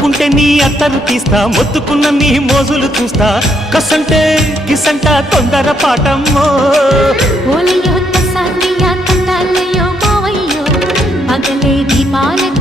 మొత్తుకుంటే నీ అత్తరు తీస్తా, మొత్తుకున్న నీ మోజులు చూస్తా. కసంటే కిసంట తొందర పాటమ్మో. ఓలయ్యో తసానియా తండాలయ్యో మావయ్యో పగలే దీపాలకు